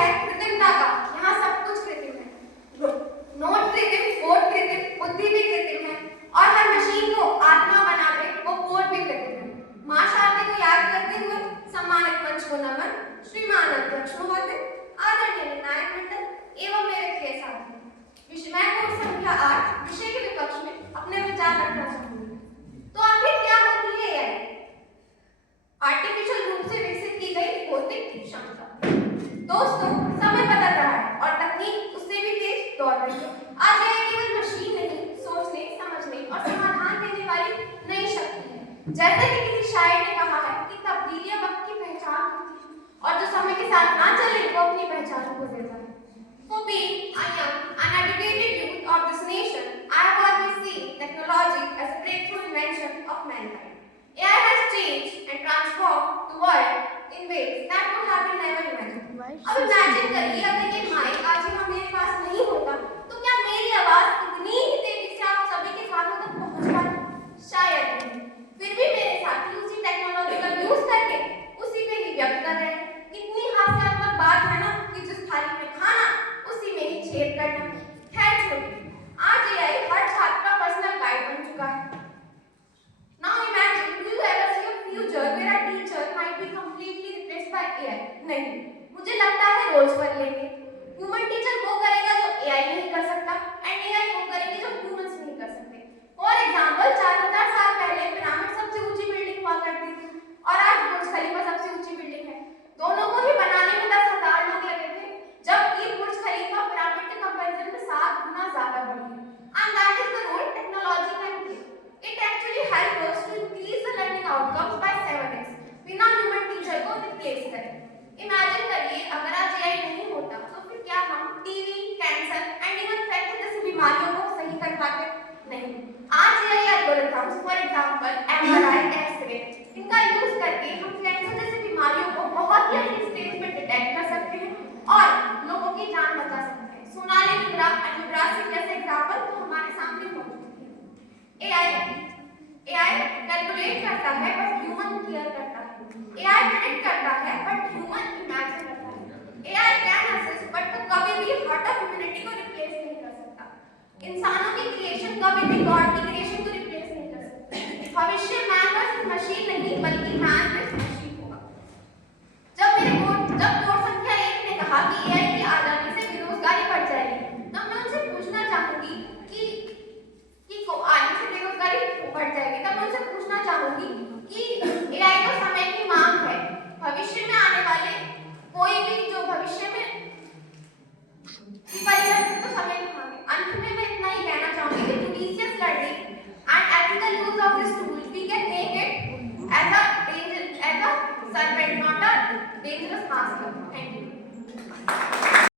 है कृत्रिमता का, यहाँ सब कुछ कृत्रिम है। नोट कृत्रिम, कोड कृत्रिम, बुद्धि भी कृत्रिम है और हर मशीन को आत्मा बना दे वो कोड भी कृत्रिम है। मां शारदे को याद करते हुए सम्मानित मंच को नमन। श्रीमान अध्यक्ष महोदय, आदरणीय निर्णायक मंडल एवं मेरे प्रिय साथी, मैं कोर्स संख्या 8 विषय के विपक्ष में अपने विचार रखना चाहूंगी। तो आखिर क्या होती है एआई? आर्टिफिशियल रूप से विकसित की गई भौतिक क्षमता। दोस्तों, समय बदल रहा है और तकनीक उससे भी तेज दौड़ रही है। आज एआई केवल मशीन नहीं, सोचने, समझने और समाधान देने वाली नई शक्ति है। जैसे कि किसी शायर ने कहा है कि तब्दीलियां वक्त की पहचान होती है और जो समय के साथ ना चले वो अपनी पहचान खो देता है। For being a young, uneducated youth of this nation, I have always seen technology as a breakthrough invention of mankind. AI has changed and transformed the world in ways that would have been never imagined. अब imagine करिए अगर ये mic आज यहाँ मेरे पास नहीं होता तो क्या मेरी आवाज इतनी ही तेजी से आप सभी के कानों तक पहुँच पाती? शायद नहीं। फिर भी मेरे साथी उसी टेक्नोलॉजी का यूज करके उसी पे ही व्यक्त कर रहे हैं। कितनी हास्यास्पद बात है ना कि जिस थाली में खाना उसी में ही छेद करना। खैर छोड़िए, आज एआई हर छात्र का पर्सनल गाइड बन चुका है। Now imagine, do you ever see a future where a teacher might be completely replaced by AI? नहीं, मुझे लगता है रोल्स बदलेंगे। ह्यूमन टीचर वो करेगा जो एआई नहीं कर सकता एंड एआई वो करेगी जो ह्यूमंस नहीं कर सकते। फॉर एग्जांपल, 4000 साल पहले पिरामिड सबसे ऊंची बिल्डिंग हुआ करती थी और आज बुर्ज खलीफा सबसे ऊंची बिल्डिंग है। दोनों को ही बनाने में 10,000 लोग लगे थे, जबकि बुर्ज खलीफा पिरामिड के कंपैरिजन में 7 गुना ज्यादा बड़ी है। And that is the role technology can play. It actually helps us to increase the learning outcomes by 7x बिना ह्यूमन टीचर को रिप्लेस करे। इमेजिन करिए अगर आज एआई नहीं होता तो फिर क्या हम TB, cancer and even fracture जैसी बीमारियों को सही कर पाते? नहीं। आज AI algorithms, for example MRI, X-ray, इनका यूज करके हम कैंसर जैसी बीमारियों को बहुत ही अर्ली स्टेज में डिटेक्ट कर सकते हैं और लोगों की जान बचा सकते हैं। सोनाली ब्रासिल जैसे एग्जांपल तो हमारे सामने मौजूद है। एआई कैलकुलेट करता है बट ह्यूमन केयर करता है। एआई प्रेडिक्ट करता है बट ह्यूमन इमेजिन करता है। एआई कैन असिस्ट बट वो कभी भी हार्ट ऑफ ह्यूमैनिटी को रिप्लेस नहीं कर सकता। इंसानों की क्रिएशन कभी भी गॉड की क्रिएशन को रिप्लेस नहीं कर सकता। भविष्य मैन वर्सेस मशीन नहीं बल्कि मैन वर्सेस मशीन होगा। जब कोर्स संख्या 1 ने कहा कि एआई के आ जाने से बेरोजगारी बढ़ जाएगी, तब मैं उनसे पूछना चाहूंगी कि आने से बेरोजगारी बढ़ जाएगी, तब मैं उनसे पूछना चाहूंगी कि एआई तो समय की मांग है। भविष्य में आने वाले कोई भी जो भविष्य में परिवर्तन तो समय की मांग है। अंत में मैं इतना ही कहना चाहूंगी कि judicious learning and ethical use of this tool, we can make it as a servant, not a dangerous master. Thank you.